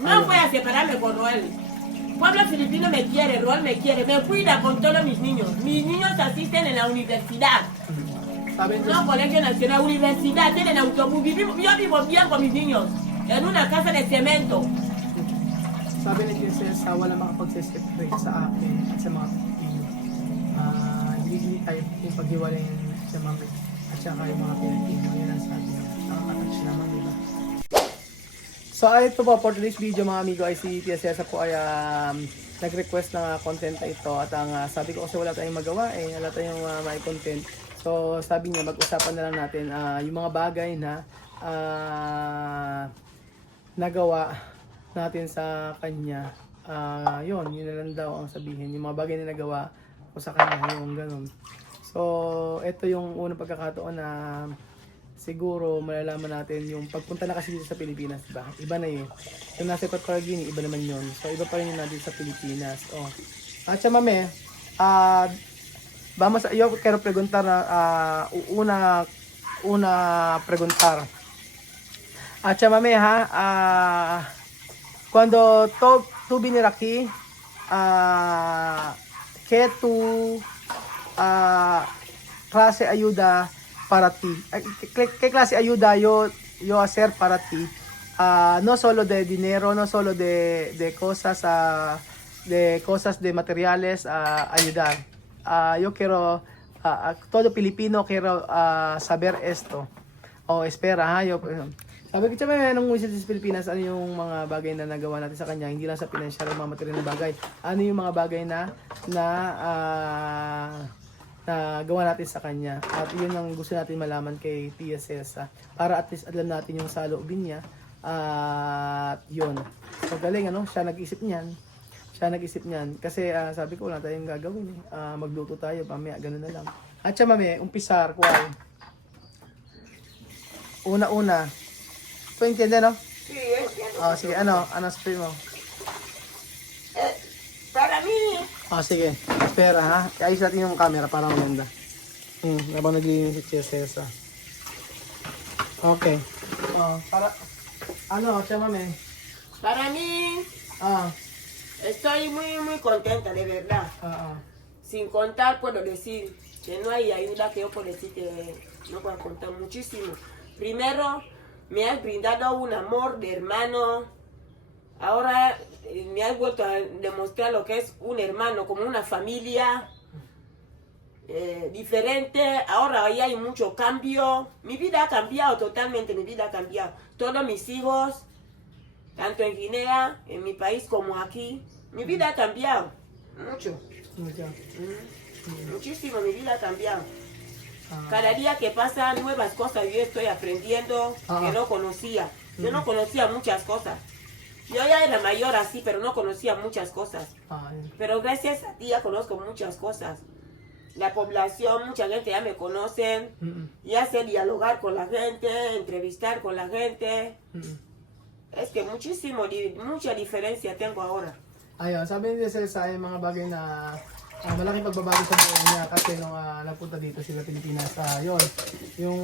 No voy a separarme con Roel. Pueblo filipino me quiere, Roel me quiere, me cuida con todos mis niños. Mis niños asisten en la universidad. No colegio nacional, universidad, tienen autobús. Yo vivo bien con mis niños, en una casa de cemento. Sabi ni Princess, wala makapagseseparate sa akin at sa mga Pilipino. Hindi tayo yung paghiwalay sa mami at saka yung mga Pilipino. Yan ang sabi niya. Nakakatouch naman, diba? So, ito po for today's video mga amigo ay si Tia Cesa po ay nag-request ng content na ito. At ang sabi ko kasi wala tayong magawa wala tayong may content. So, sabi niya mag-usapan na lang natin yung mga bagay na nagawa natin sa kanya. Yun na lang daw ang sabihin. Yung mga bagay na nagawa ko sa kanya, yung ganun. So, ito yung unang pagkakataon na siguro malalaman natin yung pagpunta na kasi dito sa Pilipinas, diba? Iba na yun. Yung nasa Equatorial Guinea, iba naman yun. So, iba pa rin yung natin sa Pilipinas. Oh. At siya, mame, vamos a, yo quiero preguntar una preguntar. At siya, mame, cuando tú viniste aquí, ¿qué tu clase ayuda para ti? ¿Qué clase ayuda yo hacer para ti? No solo de dinero, no solo de cosas, de materiales, ayudar. Yo quiero, todo Pilipino quiero saber esto. O espera, yo sabi ko siya, nung uwi sa Pilipinas, ano yung mga bagay na nagawa natin sa kanya, hindi lang sa financial, mga material na bagay. Ano yung mga bagay na gawa natin sa kanya. At yun ang gusto natin malaman kay Tia Cesa. Para at least alam natin yung saloobin niya. At yun. So galing, ano? Siya nag-isip niyan. Kasi sabi ko, wala tayong gagawin. Magluto tayo, mamaya, gano'n na lang. At siya, mami, umpisar, kuwal. Una-una. ¿Tú entiendes, no? Sí, entiendo. Sige, ano sabi mo? Para mí, Sige. Espera, ha? Ayos natin yung camera para maganda. Habang naglilinis si Tia Cesa. Okay. Para, siya, mami? para mí, estoy muy contenta, de verdad. Sin contar, puedo decir que no hay ayuda que yo puedo decir que no puedo contar muchísimo. Primero, me has brindado un amor de hermano. Ahora me has vuelto a demostrar lo que es un hermano, como una familia diferente. Ahora ahí hay mucho cambio. Mi vida ha cambiado totalmente, mi vida ha cambiado. Todos mis hijos, tanto en Guinea, en mi país como aquí, mi vida ha cambiado. Mucho. Muchísimo, mi vida ha cambiado. Cada día que pasa nuevas cosas yo estoy aprendiendo que no conocía. Yo no conocía muchas cosas. Yo ya era mayor así, pero no conocía muchas cosas. Pero gracias a ti ya conozco muchas cosas. La población, mucha gente ya me conocen. Ya sé dialogar con la gente, entrevistar con la gente. Es que mucha diferencia tengo ahora. Ayun, sabi niya sa mga bagay na malaking pagbabago sa buhay niya kasi nung napunta dito sila Pilipinas. Yun, yung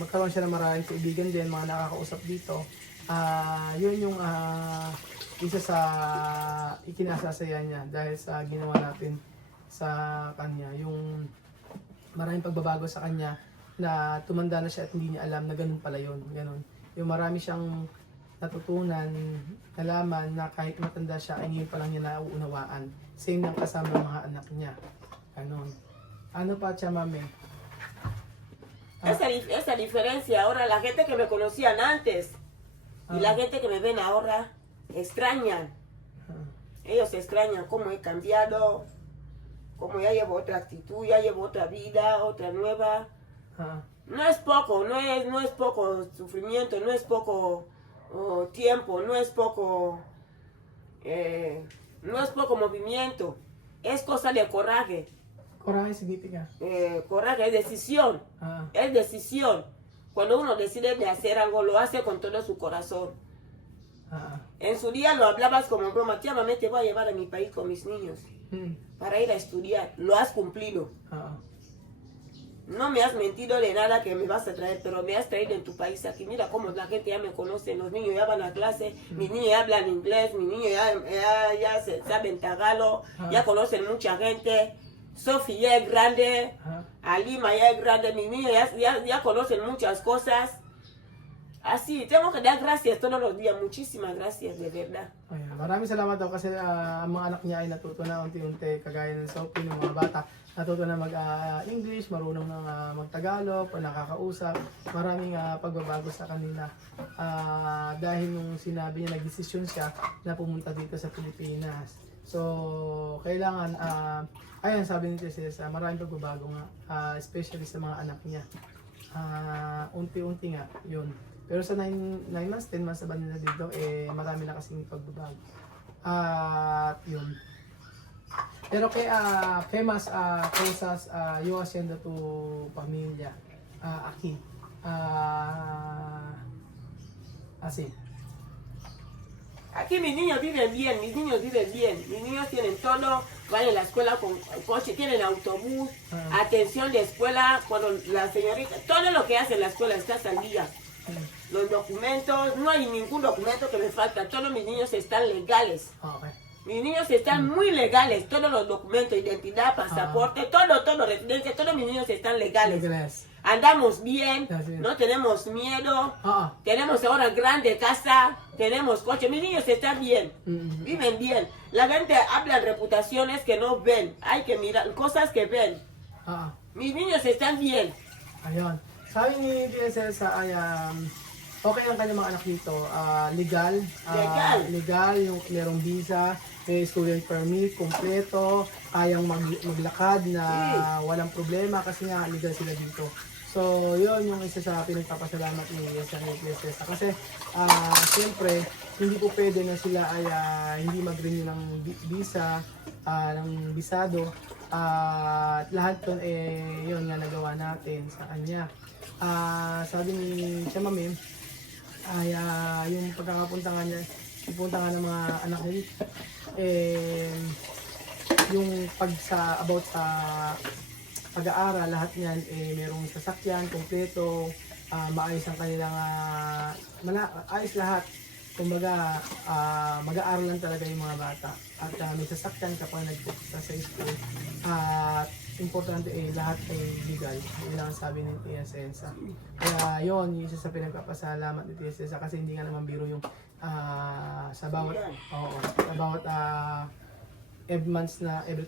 magkaroon siya ng maraming kaibigan din, mga nakakausap dito. Yun yung isa sa ikinasasaya niya dahil sa ginawa natin sa kanya. Yung maraming pagbabago sa kanya na tumanda na siya at hindi niya alam na ganun pala yun. Ganun. Yung marami siyang natutunan, nalaman na kahit matanda siya ay ngayon pa lang niya nauunawaan. Same ng kasama ng mga anak niya. Ganon. Ano pa siya, mami? Esa diferencia, ahora la gente que me conocían antes y la gente que me ven ahora extrañan. Ellos extrañan cómo he cambiado, cómo ya llevo otra actitud, ya llevo otra vida, otra nueva. No es poco, no es poco sufrimiento, no es poco tiempo, no es poco movimiento, es cosa de coraje. Coraje significa? Coraje es decisión, es decisión. Cuando uno decide de hacer algo, lo hace con todo su corazón. En su día lo hablabas como broma, tía, mamá, te voy a llevar a mi país con mis niños para ir a estudiar. Lo has cumplido. no me has mentido de nada que me vas a traer, pero me has traído en tu país aquí. Mira cómo la gente ya me conoce, los niños ya van a clase, mis niños ya hablan inglés, mis niños ya saben tagalo, ya conocen mucha gente. Sofi ya es grande, Alima ya es grande, mis niños ya conocen muchas cosas. Así, tengo que dar gracias todos los días. Muchísimas gracias, de verdad. Ayan, maraming salamat daw kasi ang mga anak niya ay natuto na unti-unti kagaya ng Sophie, ng mga bata. Natuto na mag-English, marunong na mag-Tagalog, o nakakausap. Maraming pagbabago sa kanila. Dahil nung sinabi niya, nag-desisyon siya na pumunta dito sa Pilipinas. So, kailangan, ayun, sabi ni Tessa, maraming pagbabago nga, especially sa mga anak niya. Unti-unti nga, yun. Pero sa 9 months, 10 months na ba nila dito, marami na kasing pagbabago. At yun. Pero kay mas cosas yo haciendo tu familia aquí. Así. Aquí mis niños viven bien, mis niños tienen todo, van a la escuela con coche, tienen autobús, atención de escuela, cuando la señorita, todo lo que hace en la escuela está al día. Los documentos, no hay ningún documento que me falta, todos mis niños están legales. Okay. Mis niños están muy legales, todos los documentos, identidad, pasaporte, todo, residencia, todos mis niños están legales. Andamos bien, no tenemos miedo, tenemos ahora grande casa, tenemos coche, mis niños están bien, viven bien. La gente habla reputaciones que no ven, hay que mirar cosas que ven. Mis niños están bien. Ayun. Sabi ni DSS ay okay ang kanyang mga anak dito. Legal, yung merong visa, may student permit, kompleto, kayang maglakad na walang problema kasi nga legal sila dito. So, yun yung isa sa pinagpapasalamat ni DSS. Kasi, siyempre, hindi po pwede na sila ay hindi mag-renew ng visa, ng visado. Lahat yun, yun nga nagawa natin sa kanya. Sabi ni Chamamim, ay yung pagkakapunta nga niya, pupunta nga ng mga anak niya, yung about sa pag-aaral, lahat niyan merong sasakyan, kompleto, maayos ang kanilang, ayos lahat. Kumbaga, mag-aaral lang talaga yung mga bata. At may sasakyan kapag nagpupunta sa school. At importante lahat ay legal. Yun lang sabi ng TSS. Kaya yun, yung isa sa pinagpapasalamat ng TSS kasi hindi nga naman biro yung sa bawat every 2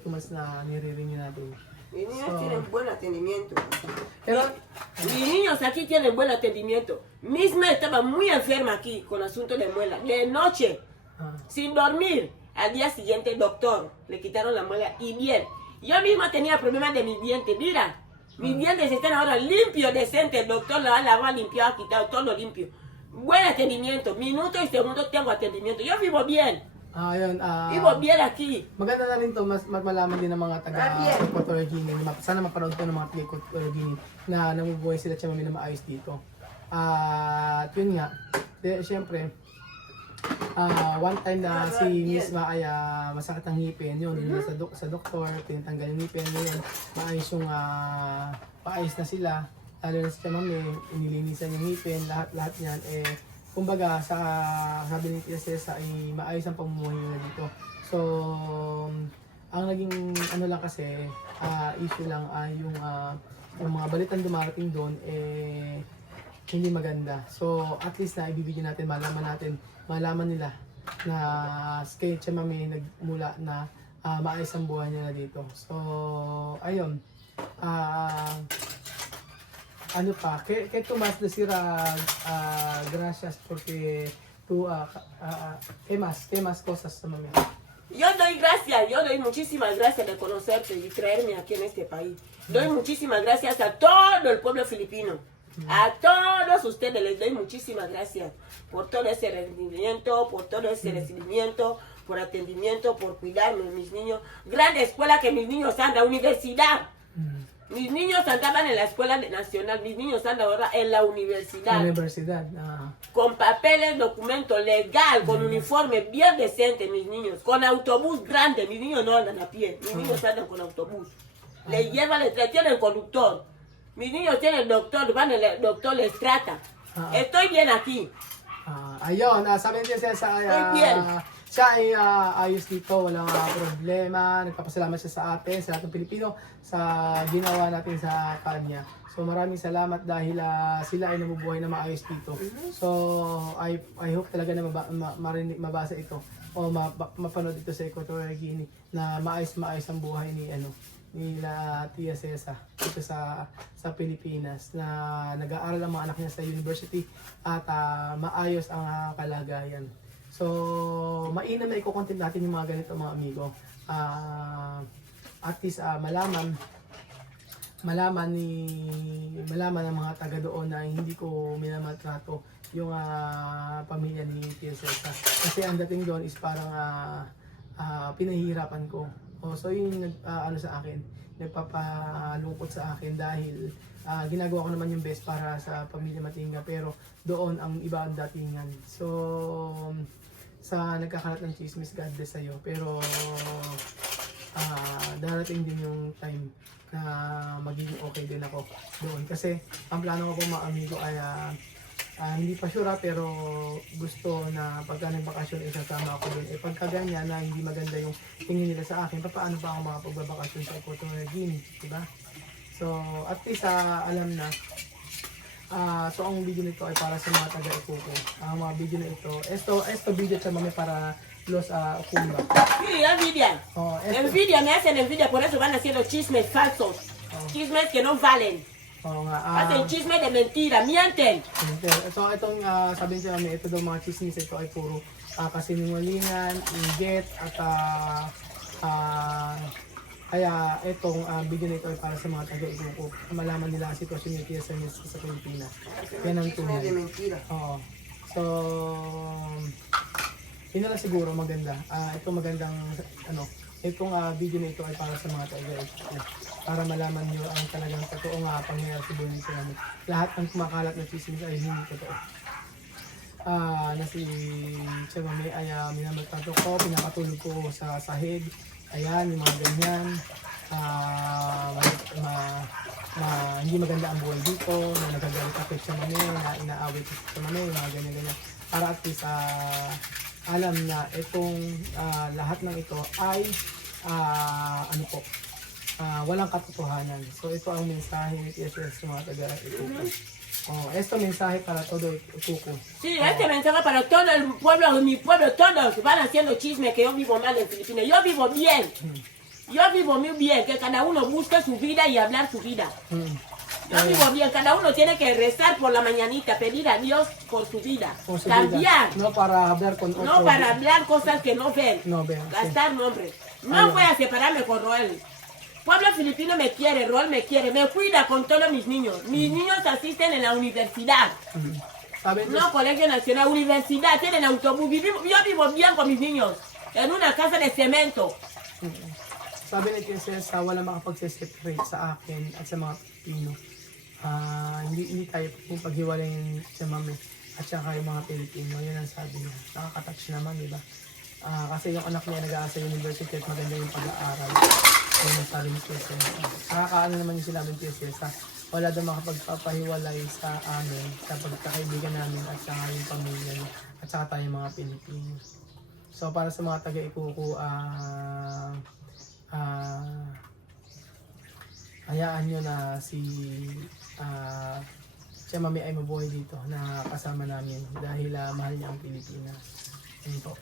months na nire-renew natin. Mis niños tienen buen atendimiento. Mis niños aquí tienen buen atendimiento. Misma estaba muy enferma aquí con asunto de muela. De noche, sin dormir. Al día siguiente, doctor, le quitaron la muela y bien. Yo misma tenía problemas de mis dientes. Mira, mis dientes están ahora limpios, decentes. El doctor lo ha lavado, limpiado, ha quitado todo limpio. Buen atendimiento. Minuto y segundo tengo atendimiento. Yo vivo bien. Vivo bien aquí. Maganda na rin to, mas malaman din ng mga taga-Equatorial Guinea. Sana mapanood to ng mga taga-Equatorial Guinea na namubuhay sila at na maayos dito. At yun nga, siyempre, one time na si Miss Ma ay masakit ang ngipin, yun, sa doktor, tinatanggal yung ngipin, yun, maayos na sila. Lalo na si Chamame, inilinisan yung ngipin, lahat yan, kumbaga, sabi ni Tessa ay maayos ang pamumuhay nila dito. So, ang naging lang kasi, issue lang ay yung mga balitang dumarating doon, hindi maganda. So, at least na ibibigyan natin, malaman nila na kay Chamame nagmula na maayos ang buhay nila dito. So, ayun. Ano pa, kay Tomas Desira, gracias porque tú, ¿qué más cosas, Chamame? Yo doy muchísimas gracias de conocerte y traerme aquí en este país. Doy muchísimas gracias a todo el pueblo filipino. A todos ustedes les doy muchísimas gracias por todo ese rendimiento, por todo ese recibimiento, por atendimiento, por cuidarme de mis niños. Grande escuela que mis niños andan, universidad. Mis niños andaban en la escuela nacional, mis niños andan ahora en la universidad. Con papeles, documento legal, con uniforme bien decente, mis niños. Con autobús grande, mis niños no andan a pie, mis niños andan con autobús. Le llevan, le traen el conductor. Mis niños tienen doctor, van el doctor les trata. Estoy bien aquí. Ayun, sabi niya siya sa siya ay ayos dito, walang problema. Nagpapasalamat siya sa atin, sa lahat ng Pilipino, sa ginawa natin sa kanya. So maraming salamat dahil sila ay nabubuhay na maayos dito. So I hope talaga na mabasa ito o mapanood ito sa Equatorial Guinea na maayos ang buhay ni nila Tia Cesa dito sa Pilipinas, na nag-aaral ang mga anak niya sa university at maayos ang kalagayan. So mainam na i-content natin yung mga ganito mga amigo. At least malaman ng mga taga doon na hindi ko minamaltrato yung pamilya ni Tia Cesa. Kasi ang dating doon is parang pinahihirapan ko. So yun sa akin, nagpapalungkot sa akin dahil ginagawa ko naman yung best para sa pamilya Matinga, pero doon ang iba ang datingan. So sa nagkakalat ng chismis, God bless sa'yo, pero darating din yung time na magiging okay din ako doon. Kasi ang plano ko po mga amigo ay hindi pa sure pero gusto na pagka nagbakasyon isasama ako doon. Pagka ganyan na hindi maganda yung tingin nila sa akin, paano ba ako makapagbabakasyon sa Equatorial Guinea, diba? So at least alam na. So ang video nito ay para sa mga taga-Ecuco. Ang mga video na ito, esto video sa mami para los Okumba. Sí, envidian. Envidia, me hacen envidia, por eso van haciendo chismes falsos. Chismes que no valen. Hacen chismes de mentira, mienten. So itong sabi niya mami, ito daw mga chismes ito ay puro kasinungalingan, inggit at kaya itong video na ito ay para sa mga taga-Ecuco. Malaman nila ang sitwasyon ni Tia Cesa sa Pilipinas. Yan ang tunay. So yun na lang siguro maganda. Itong magandang itong video na ito ay para sa mga taga-Ecuco. Para malaman nyo ang talagang totoong pangyayari sa buhay nito namin. Lahat ng kumakalat na chismis ay hindi totoo. Na si Tia Mami ay minamaltrato ko, pinakatulog ko sa sahig. Ayan, yung mga ganyan. Hindi maganda ang buhay dito, na nagagalit ako sa Mami, na inaawit ko sa Mami, mga ganyan-ganyan. Para at least alam na itong lahat ng ito ay walang katotohanan. So ito ang mensahe ni Tia Cesa sa mga taga-Ecuco. Esto mensaje para todo Ecuco. Sí, este mensaje para todo el pueblo, mi pueblo, todos van haciendo chisme que yo vivo mal en Filipinas. Yo vivo bien. Yo vivo muy bien, que cada uno busque su vida y hablar su vida. Yo vivo bien, cada uno tiene que rezar por la mañanita, pedir a Dios por su vida. Cambiar. No para hablar con otros. No para hablar cosas que no ven. No ven. Gastar nombres. No voy a separarme con Roel. Pueblo filipino me quiere, Roel me quiere, me cuida con todos mis niños. Mis niños asisten en la universidad. No, Colegio Nacional, universidad, tienen autobús. Yo vivo bien con mis niños, en una casa de cemento. Sabi ni Tia Cesa, wala makapagse-separate sa akin at sa mga Pilipino. Hindi tayo paghiwalayin sa Mami at saka yung mga Pilipino. Yan ang sabi niya. Nakaka-touch naman, di ba? Kasi yung anak niya nag-aasa sa university at maganda yung pag-aaral. Yan ang sabi ni Tia Cesa. Nakakaano naman yung sinabi ni Tia Cesa. Wala daw makapagpapahiwalay sa amin, sa pagkakaibigan namin at saka yung pamilya niya at saka tayo mga Pilipino. So para sa mga taga-Ecuco, hayaan nyo na si Tia Mami ay mabuhay dito na kasama namin dahil mahal niya ang Pilipinas. Yun po.